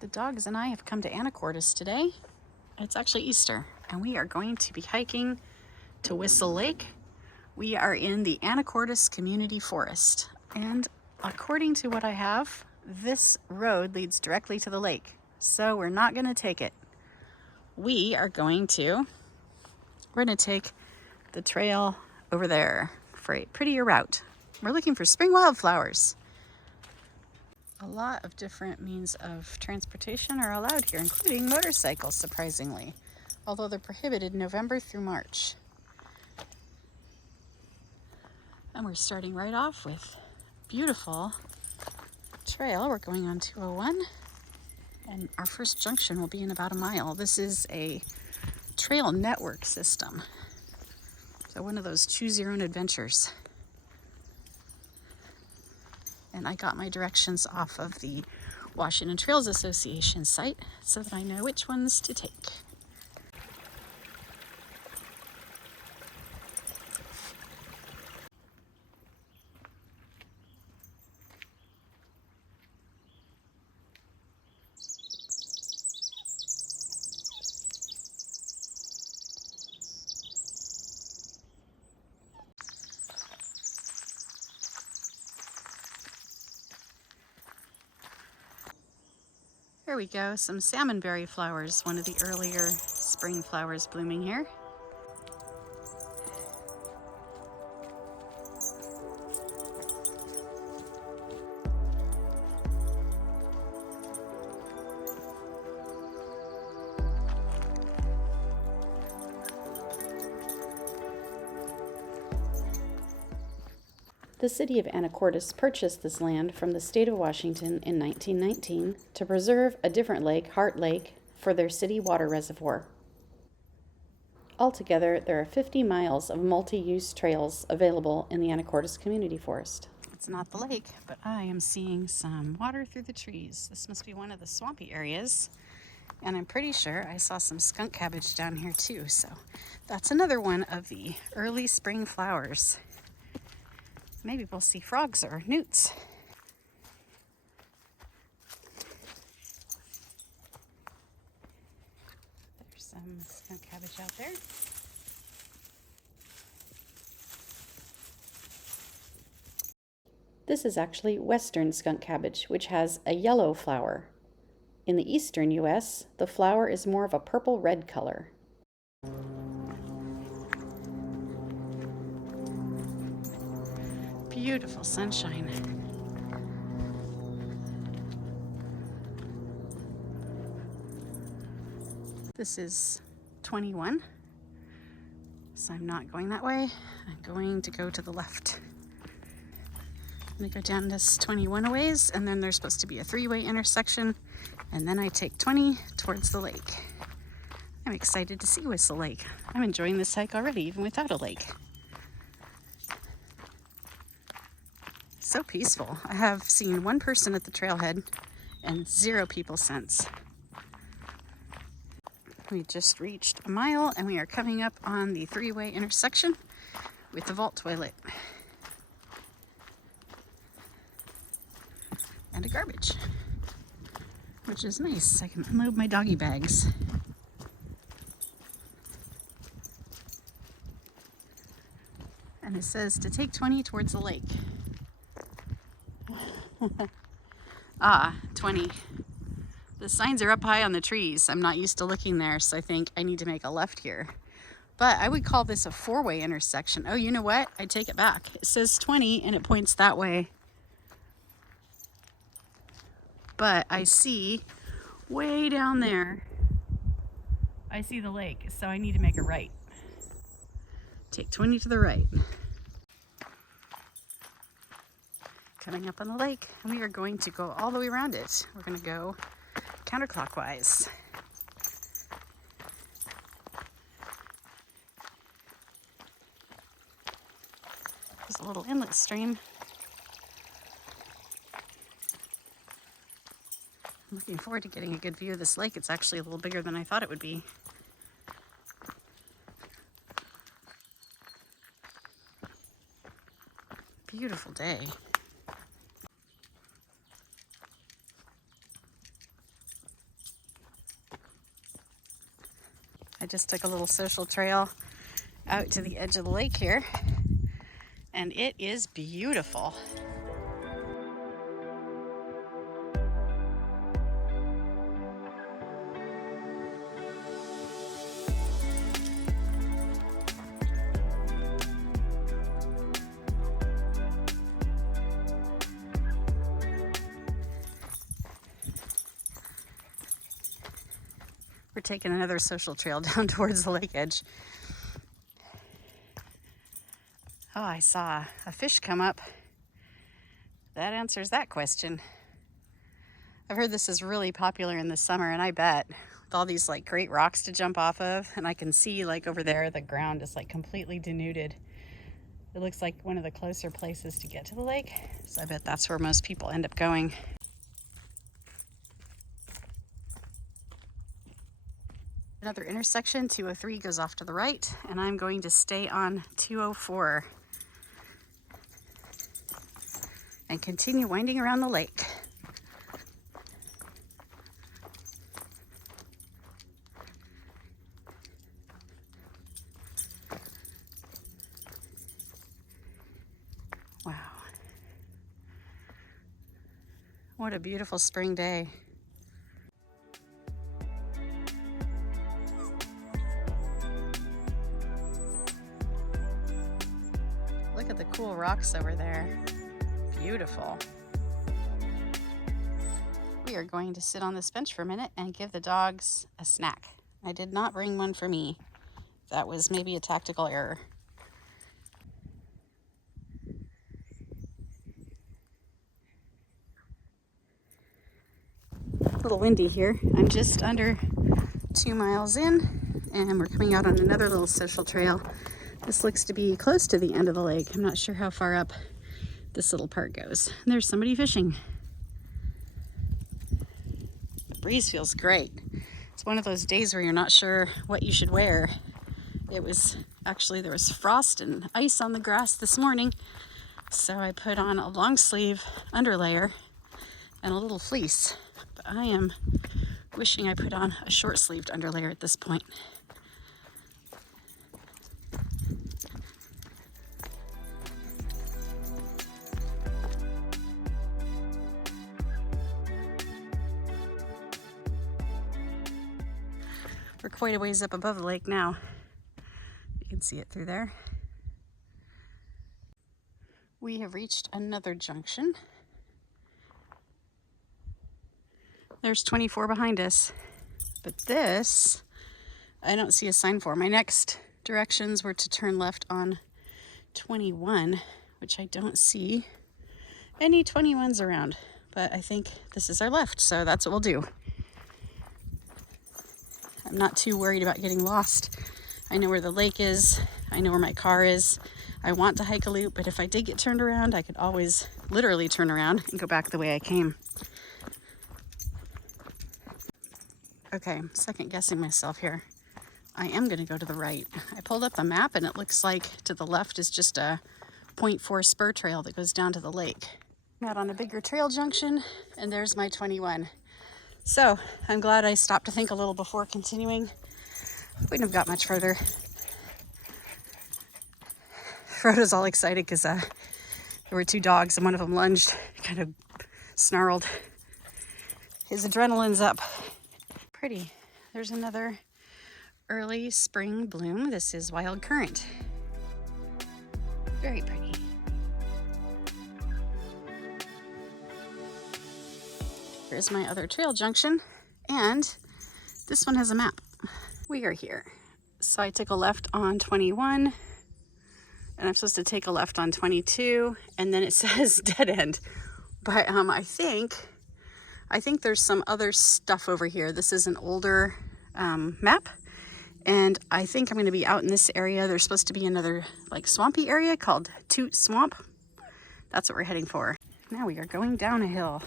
The dogs and I have come to Anacortes today. It's actually Easter, and we are going to be hiking to Whistle Lake. We are in the Anacortes Community Forest, and according to what I have, this road leads directly to the lake, so we're not going to take it. We're going to take the trail over there for a prettier route. We're looking for spring wildflowers. A lot of different means of transportation are allowed here, including motorcycles, surprisingly, although they're prohibited November through March. And we're starting right off with beautiful trail. We're going on 201, and our first junction will be in about a mile. This is a trail network system, so one of those choose your own adventures. And I got my directions off of the Washington Trails Association site so that I know which ones to take. There we go, some salmonberry flowers, one of the earlier spring flowers blooming here. The city of Anacortes purchased this land from the state of Washington in 1919 to preserve a different lake, Heart Lake, for their city water reservoir. Altogether, there are 50 miles of multi-use trails available in the Anacortes Community Forest. It's not the lake, but I am seeing some water through the trees. This must be one of the swampy areas, and I'm pretty sure I saw some skunk cabbage down here too, so that's another one of the early spring flowers. Maybe we'll see frogs or newts. There's some skunk cabbage out there. This is actually western skunk cabbage, which has a yellow flower. In the eastern U.S., the flower is more of a purple-red color. Beautiful sunshine. This is 21, so I'm not going that way. I'm going to go to the left. I'm going to go down this 21 a ways, and then there's supposed to be a three-way intersection, and then I take 20 towards the lake. I'm excited to see Whistle Lake. I'm enjoying this hike already, even without a lake. So peaceful. I have seen one person at the trailhead and 0 people since. We just reached a mile and we are coming up on the three-way intersection with the vault toilet and a garbage, which is nice. I can unload my doggy bags. And it says to take 20 towards the lake. 20. The signs are up high on the trees. I'm not used to looking there, so I think I need to make a left here. But I would call this a 4-way intersection. Oh, you know what? I take it back. It says 20 and it points that way. But I see way down there, I see the lake, so I need to make a right. Take 20 to the right. Coming up on the lake, and we are going to go all the way around it. We're going to go counterclockwise. There's a little inlet stream. I'm looking forward to getting a good view of this lake. It's actually a little bigger than I thought it would be. Beautiful day. I just took a little social trail out to the edge of the lake here, and it is beautiful. We're taking another social trail down towards the lake edge. Oh, I saw a fish come up. That answers that question. I've heard this is really popular in the summer, and I bet, with all these like great rocks to jump off of, and I can see like over there the ground is like completely denuded. It looks like one of the closer places to get to the lake, so I bet that's where most people end up going. Another intersection, 203 goes off to the right, and I'm going to stay on 204 and continue winding around the lake. Wow. What a beautiful spring day. Look at the cool rocks over there. Beautiful. We are going to sit on this bench for a minute and give the dogs a snack. I did not bring one for me. That was maybe a tactical error. A little windy here. I'm just under 2 miles in, and we're coming out on another little social trail. This looks to be close to the end of the lake. I'm not sure how far up this little part goes. And there's somebody fishing. The breeze feels great. It's one of those days where you're not sure what you should wear. There was frost and ice on the grass this morning, so I put on a long sleeve underlayer and a little fleece. But I am wishing I put on a short sleeved underlayer at this point. We're quite a ways up above the lake now. You can see it through there. We have reached another junction. There's 24 behind us, but this, I don't see a sign for. My next directions were to turn left on 21, which I don't see any 21s around, but I think this is our left, so that's what we'll do. I'm not too worried about getting lost. I know where the lake is. I know where my car is. I want to hike a loop, but if I did get turned around, I could always literally turn around and go back the way I came. Okay, I'm second guessing myself here. I am gonna go to the right. I pulled up the map and it looks like to the left is just a 0.4 spur trail that goes down to the lake. I'm out on a bigger trail junction, and there's my 21. So I'm glad I stopped to think a little before continuing. Wouldn't have got much further. Frodo's all excited because there were 2 dogs and one of them lunged, kind of snarled. His adrenaline's up. Pretty. There's another early spring bloom. This is wild currant. Very pretty. Here's my other trail junction, and this one has a map. We are here. So I took a left on 21, and I'm supposed to take a left on 22, and then it says dead end. But I think there's some other stuff over here. This is an older map, and I think I'm going to be out in this area. There's supposed to be another like swampy area called Toot Swamp. That's what we're heading for. Now we are going down a hill.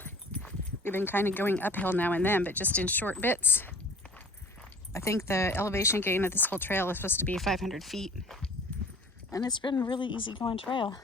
We've been kind of going uphill now and then, but just in short bits. I think the elevation gain of this whole trail is supposed to be 500 feet. And it's been a really easy going trail.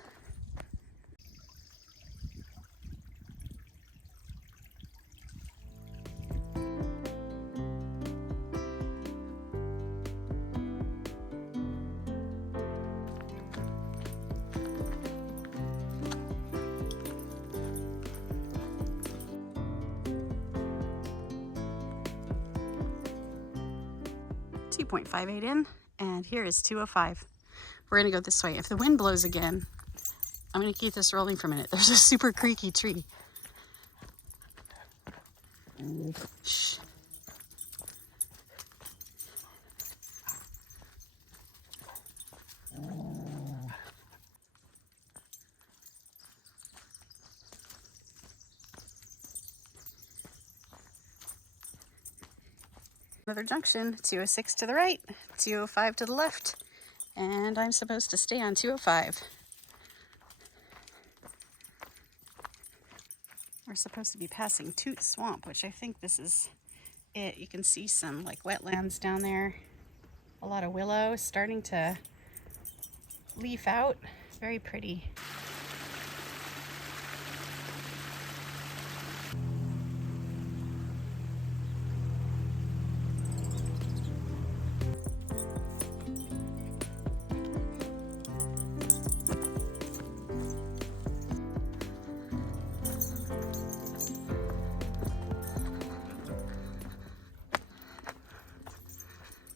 2.58 in, and here is 205. We're gonna go this way. If the wind blows again, I'm gonna keep this rolling for a minute. There's a super creaky tree. Shh. Another junction, 206 to the right, 205 to the left, and I'm supposed to stay on 205. We're supposed to be passing Toot Swamp, which I think this is it. You can see some like wetlands down there, a lot of willow starting to leaf out. Very pretty.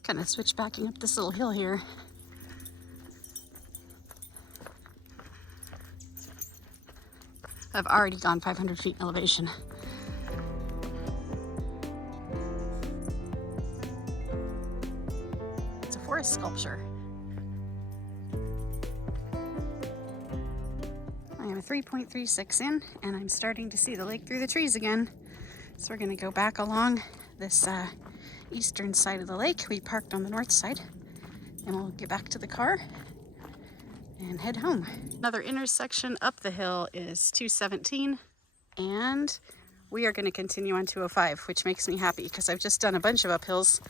Kind of switch backing up this little hill here. I've already gone 500 feet in elevation. It's a forest sculpture. I am a 3.36 in, and I'm starting to see the lake through the trees again. So we're gonna go back along this eastern side of the lake. We parked on the north side, and we'll get back to the car and head home. Another intersection up the hill is 217, and we are going to continue on 205, which makes me happy because I've just done a bunch of uphills.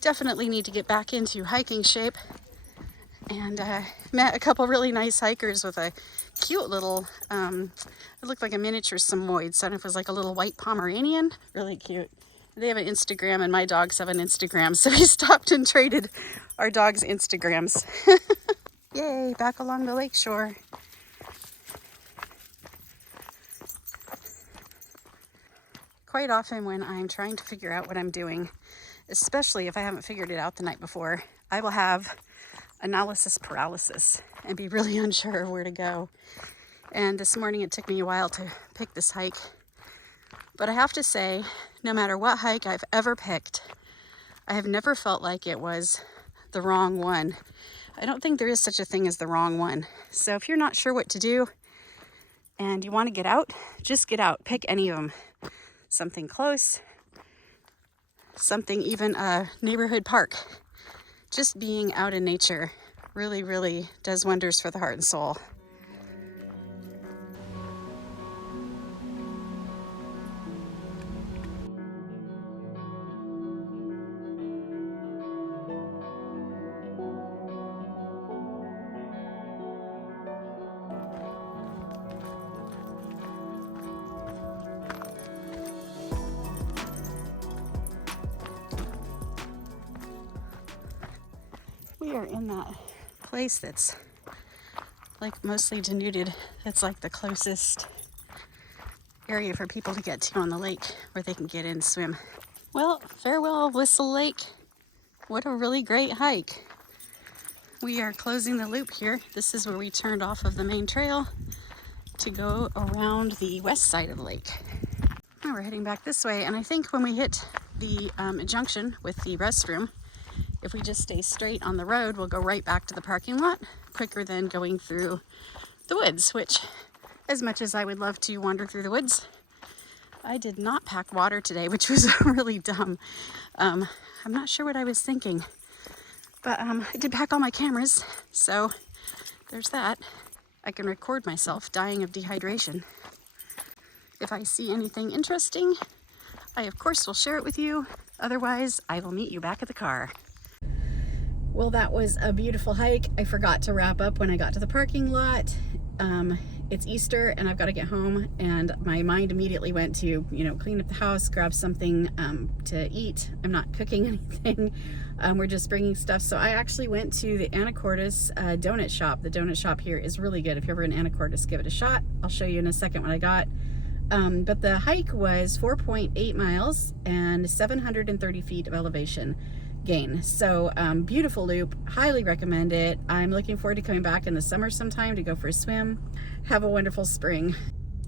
Definitely need to get back into hiking shape, and met a couple really nice hikers with a cute little it looked like a miniature Samoyed, so I don't know if it was like a little white Pomeranian. Really cute. They have an Instagram, and my dogs have an Instagram, so we stopped and traded our dogs' Instagrams. Yay, back along the lake shore. Quite often when I'm trying to figure out what I'm doing, especially if I haven't figured it out the night before, I will have analysis paralysis and be really unsure of where to go. And this morning it took me a while to pick this hike. But I have to say, no matter what hike I've ever picked, I have never felt like it was the wrong one. I don't think there is such a thing as the wrong one. So if you're not sure what to do and you want to get out, just get out. Pick any of them. Something close, something even a neighborhood park. Just being out in nature really, really does wonders for the heart and soul. We are in that place that's like mostly denuded. It's like the closest area for people to get to on the lake where they can get in and swim. Well, farewell Whistle Lake. What a really great hike. We are closing the loop here. This is where we turned off of the main trail to go around the west side of the lake. Now we're heading back this way, and I think when we hit the junction with the restroom, if we just stay straight on the road, we'll go right back to the parking lot quicker than going through the woods, which, as much as I would love to wander through the woods, I did not pack water today, which was really dumb. I'm not sure what I was thinking, but I did pack all my cameras, so there's that. I can record myself dying of dehydration. If I see anything interesting, I of course will share it with you. Otherwise, I will meet you back at the car. Well, that was a beautiful hike. I forgot to wrap up when I got to the parking lot. It's Easter and I've got to get home, and my mind immediately went to, clean up the house, grab something to eat. I'm not cooking anything. We're just bringing stuff. So I actually went to the Anacortes donut shop. The donut shop here is really good. If you're ever in Anacortes, give it a shot. I'll show you in a second what I got. But the hike was 4.8 miles and 730 feet of elevation. gain. So beautiful loop, highly recommend it. I'm looking forward to coming back in the summer sometime to go for a swim. Have a wonderful spring.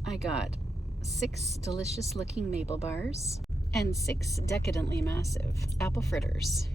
I got 6 delicious looking maple bars and 6 decadently massive apple fritters.